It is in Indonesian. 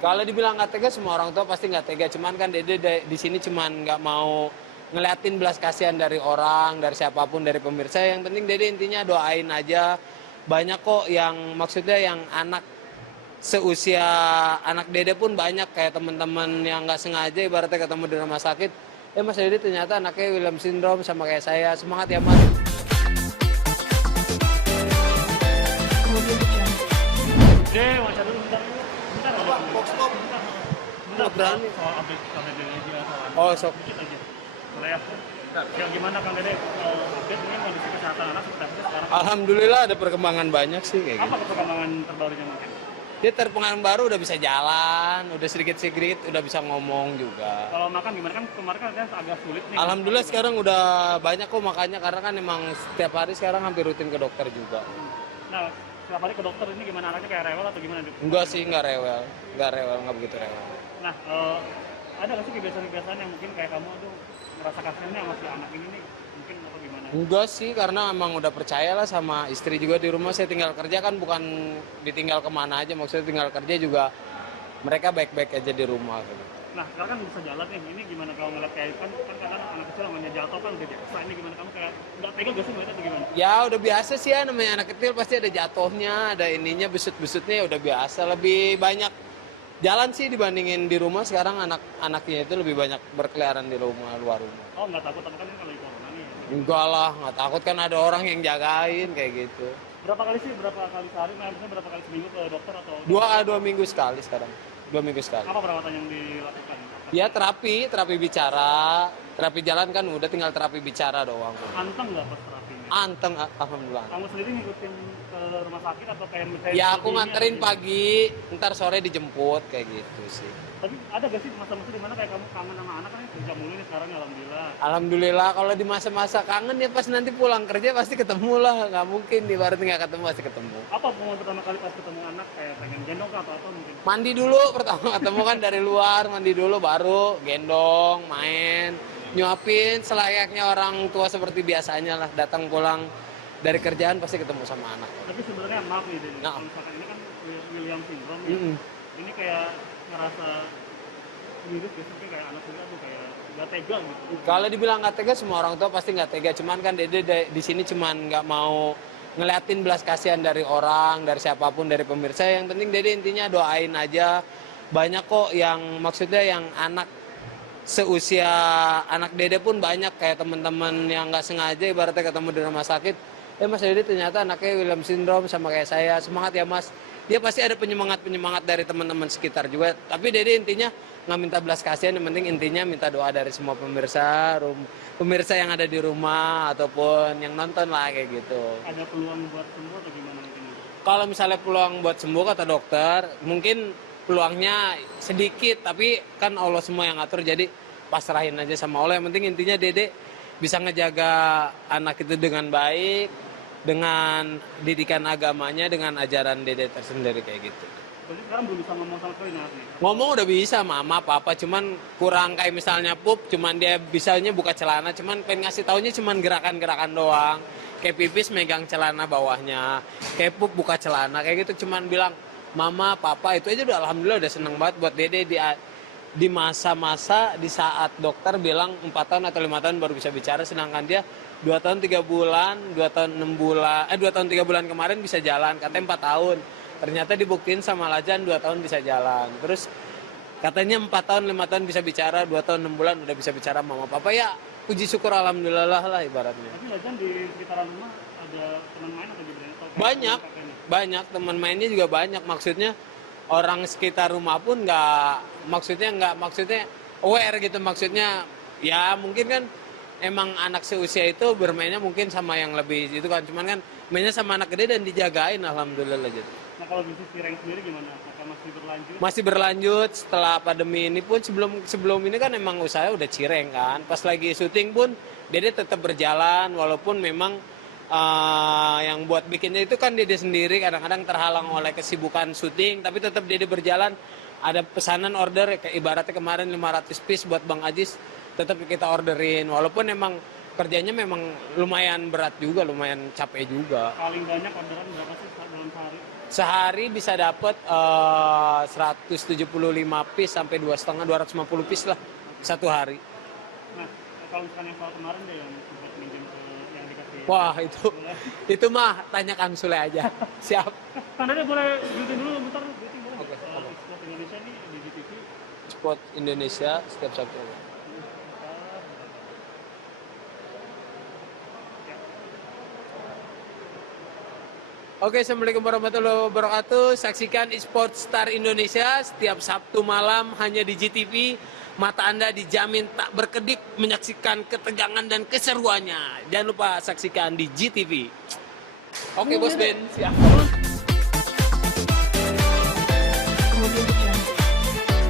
Kalau dibilang nggak tega, semua orang tua pasti nggak tega. Cuman kan Dede di sini cuman nggak mau ngeliatin belas kasihan dari orang, dari siapapun, dari pemirsa. Yang penting Dede intinya doain aja. Banyak kok yang maksudnya yang anak seusia anak Dede pun banyak kayak teman-teman yang nggak sengaja ibaratnya ketemu di rumah sakit. Mas Dede ternyata anaknya William syndrome sama kayak saya. Semangat ya Mas. Wawancara dulu bentar. Bentar aja. Box pop. Bentar. Nggak berani. Soal update Dede aja soal Oh sok. dikit aja. Boleh ya? Ya gimana Kang Dede update ini kondisi kesehatan anak seperti apa sekarang? Alhamdulillah ada perkembangan banyak sih kayak gitu. Apa perkembangan terbarunya mungkin? Dia terpengaruh baru udah bisa jalan, udah sedikit-sedikit udah bisa ngomong juga. Kalau makan gimana kan kemarin kan agak sulit nih. Alhamdulillah sekarang udah banyak kok makanya karena kan emang setiap hari sekarang hampir rutin ke dokter juga. Nah, setiap hari ke dokter ini gimana anaknya kayak rewel atau gimana? Enggak sih, nggak rewel, nggak begitu rewel. Nah, ada nggak sih kebiasaan-kebiasaan yang mungkin kayak kamu tuh ngerasa kasihannya sama si anak ini nih? Mungkin apa gimana? Enggak sih, karena emang udah percaya lah sama istri juga di rumah. Saya tinggal kerja kan bukan ditinggal kemana aja, maksudnya tinggal kerja juga mereka baik-baik aja di rumah. Gitu. Nah, sekarang kan bisa jalan nih. Ini gimana kalau ngeliat kayak kan kadang anak kecil namanya jatuh kan udah biasa. Ini gimana kamu kayak nggak tega gak sih ngeliatnya atau gimana? Ya udah biasa sih ya, namanya anak kecil pasti ada jatuhnya, ada ininya, besut-besutnya ya udah biasa. Lebih banyak jalan sih dibandingin di rumah. Sekarang anak-anaknya itu lebih banyak berkeliaran di rumah, luar rumah. Oh, nggak takut apa kan ini kalau corona nih. Enggak lah, nggak takut kan ada orang yang jagain kayak gitu. Berapa kali sih? Berapa kali sehari? Maksudnya berapa kali seminggu ke dokter atau? Dua minggu sekali sekarang. 2 minggu sekali. Apa perawatan yang dilakukan? Ya terapi bicara, terapi jalan kan udah tinggal terapi bicara doang. Anteng nggak pas terapinya? Anteng, alhamdulillah. Kamu sendiri ngikutin ke rumah sakit atau kayak Ya aku nganterin ini? pagi, ntar sore dijemput kayak gitu sih. Tapi ada gak sih masa-masa dimana kayak kamu kangen sama anak kan kerja mulu nih sekarang alhamdulillah. Alhamdulillah kalau di masa-masa kangen ya pas nanti pulang kerja pasti ketemu lah, nggak mungkin ibaratnya nggak ketemu pasti ketemu. Apa momen pertama kali pas ketemu anak kayak pengen gendong atau apa mungkin? Mandi dulu pertama ketemu kan dari luar, mandi dulu baru gendong, main, nyuapin selayaknya orang tua seperti biasanya lah, datang pulang dari kerjaan pasti ketemu sama anak. Tapi sebenarnya maaf nih Denny, Nah. kalau misalkan ini kan William syndrome ya. Mm-mm. Ini kayak ngerasa mirip ya sih kayak anak juga tuh kayak gak tega gitu. Kalau dibilang nggak tega, semua orang tua pasti nggak tega. Cuman kan Dede di sini cuman nggak mau ngeliatin belas kasihan dari orang, dari siapapun, dari pemirsa. Yang penting Dede intinya doain aja. Banyak kok yang maksudnya yang anak seusia anak Dede pun banyak kayak teman-teman yang nggak sengaja ibaratnya ketemu di rumah sakit. Mas Dede ternyata anaknya William syndrome sama kayak saya. Semangat ya Mas. Dia pasti ada penyemangat dari teman-teman sekitar juga. Tapi Dede intinya nggak minta belas kasihan, yang penting intinya minta doa dari semua pemirsa yang ada di rumah ataupun yang nonton lah kayak gitu. Ada peluang buat sembuh atau gimana mungkin? Kalau misalnya peluang buat sembuh kata dokter, mungkin peluangnya sedikit, tapi kan Allah semua yang ngatur, jadi pasrahin aja sama Allah. Yang penting intinya Dede bisa ngejaga anak itu dengan baik, dengan didikan agamanya, dengan ajaran Dede tersendiri kayak gitu. Berarti sekarang belum bisa ngomong sama sekali nih. Ngomong udah bisa, mama, papa, cuman kurang kayak misalnya pup, cuman dia bisanya buka celana, cuman pengen ngasih taunya cuman gerakan-gerakan doang. Kayak pipis megang celana bawahnya, kayak pup buka celana, kayak gitu cuman bilang mama, papa, itu aja udah alhamdulillah udah seneng banget buat Dede di masa-masa di saat dokter bilang 4 tahun atau 5 tahun baru bisa bicara, sedangkan dia 2 tahun 3 bulan, 2 tahun 6 bulan, 2 tahun 3 bulan kemarin bisa jalan, katanya 4 tahun. Ternyata dibuktiin sama Lajan 2 tahun bisa jalan. Terus katanya 4 tahun 5 tahun bisa bicara, 2 tahun 6 bulan udah bisa bicara mama papa, ya puji syukur alhamdulillah lah ibaratnya. Tapi Lajan di sekitaran rumah ada teman main atau gimana? Banyak teman mainnya juga banyak, maksudnya orang sekitar rumah pun nggak maksudnya aware gitu, maksudnya ya mungkin kan emang anak seusia itu bermainnya mungkin sama yang lebih itu kan, cuman kan mainnya sama anak gede dan dijagain alhamdulillah gitu. Nah kalau bisnis Cireng sendiri gimana? Apakah masih berlanjut? Masih berlanjut setelah pandemi ini pun, sebelum ini kan emang usaha udah cireng kan. Pas lagi syuting pun Dede tetap berjalan walaupun memang yang buat bikinnya itu kan Dede sendiri, kadang-kadang terhalang oleh kesibukan syuting, tapi tetap Dede berjalan. Ada pesanan order kayak ibaratnya kemarin 500 piece buat Bang Ajis, tetap kita orderin walaupun emang kerjanya memang lumayan berat juga, lumayan capek juga. Paling banyak orderan berapa sih dalam sehari? Sehari bisa dapat 175 piece sampai 250 piece lah satu hari. Nah, kalau misalnya soal kemarin deh yang sempat minjem ke yang dikasih. Wah, itu mah tanya Kang Sule aja. Siap. Kan ada boleh beauty dulu bentar, beauty boleh. Oke, oke. Sport Indonesia nih di GTV. Sport Indonesia setiap Sabtu. Oke, Assalamualaikum warahmatullahi wabarakatuh. Saksikan eSport Star Indonesia setiap Sabtu malam hanya di GTV. Mata Anda dijamin tak berkedip menyaksikan ketegangan dan keseruannya. Jangan lupa saksikan di GTV. Oke, Bos Ben. Siap. Kemudian